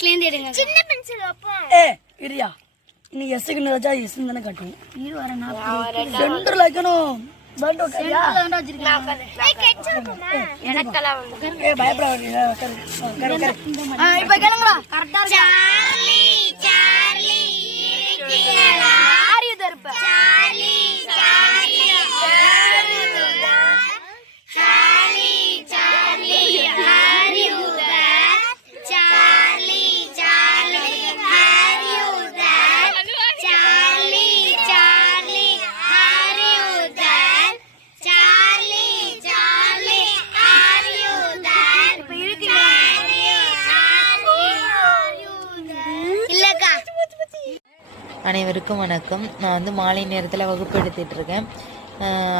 எஸ்ல இருந்து எடுங்க. சின்ன பென்சில் வைப்போம். இரியா நீ எஸ்க்கு வச்சா எஸ் தானே காட்டும். இது வர நான் சென்டர்ல வைக்கணும். பண்ட் ஓகேயா? சென்டர்ல வச்சிருக்கேன். கெச்சப்புமா? எனக்கெல்லாம் வந்து. பயப்படாதீங்க. இப்போ கேளுங்கடா. கரெக்ட்டா இருக்கு. சார்லி சார்லி இருக்கீங்களா? Are you there. Charlie Charlie are you. Charlie Charlie are you. Charlie Charlie are you. Charlie Charlie are you. Charlie Charlie are you. இப்ப இருக்கு. இல்லக்கா. அனைவருக்கும் வணக்கம். நான் வந்து மாலை நேரத்தில் வகுப்பு எடுத்துகிட்டு இருக்கேன்.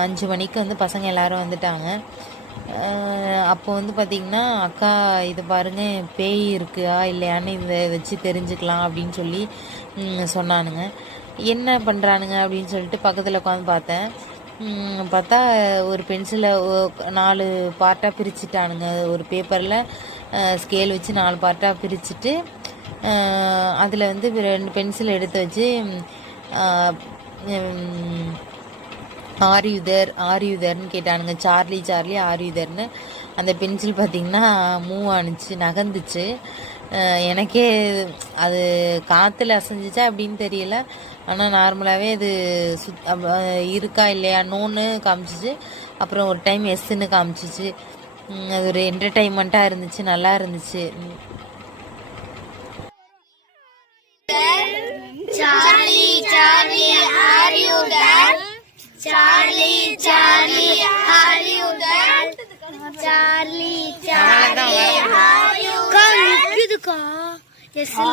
5 மணிக்கு வந்து பசங்க எல்லாரும் வந்துட்டாங்க. அப்போ வந்து பார்த்திங்கன்னா அக்கா இது பாருங்கள் பேய் இருக்குதா இல்லையான்னு இதை வச்சு தெரிஞ்சுக்கலாம் அப்படின்னு சொல்லி சொன்னானுங்க. என்ன பண்ணுறானுங்க அப்படின்னு சொல்லிட்டு பக்கத்தில் உட்காந்து பார்த்தேன். பார்த்தா ஒரு பென்சிலை 4 பார்ட்டாக பிரிச்சுட்டானுங்க. ஒரு பேப்பரில் ஸ்கேல் வச்சு 4 பார்ட்டாக பிரிச்சுட்டு அதில் வந்து 2 பென்சில் எடுத்து வச்சு ஆரியுதர்னு கேட்டானுங்க. Charlie Charlie ஆரியுதர்னு. அந்த பென்சில் பார்த்திங்கன்னா மூவ் ஆணுச்சு, நகர்ந்துச்சு. எனக்கே அது காற்றுல அசைஞ்சிச்சா அப்படின்னு தெரியல. ஆனால் நார்மலாகவே அது இருக்கா இல்லையா நோன்னு காமிச்சிச்சு. அப்புறம் ஒரு டைம் எஸ்ன்னு காமிச்சிச்சு. அது ஒரு என்டர்டைன்மெண்ட்டாக இருந்துச்சு, நல்லா இருந்துச்சு. Charlie Charlie are you there. Charlie Charlie are you there. Charlie Charlie are you there. நிக்குதுக்கா எஸ்ல.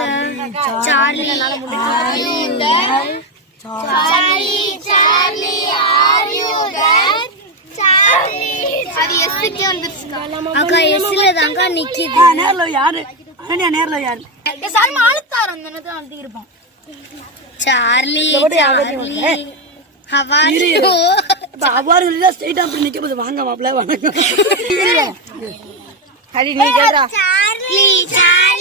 Charlie are you there. Charlie Charlie are you there. Charlie அது எஸ்க்கு வந்துருச்சுக்கா. அக்கா எஸ்ல தான்க்கா நிக்குது. நேர்ல யாரு? நேர்ல யாரு? சார் மாலுத்தார் அந்த நேரத்துல வந்து இருப்பான். சார்லி சார்லி ஹவாரியோ அவாரில ஸ்ட்ரைட்டா அப்படி நிக்க போது. வாங்க மாப்ள வணக்கம். Charlie Charlie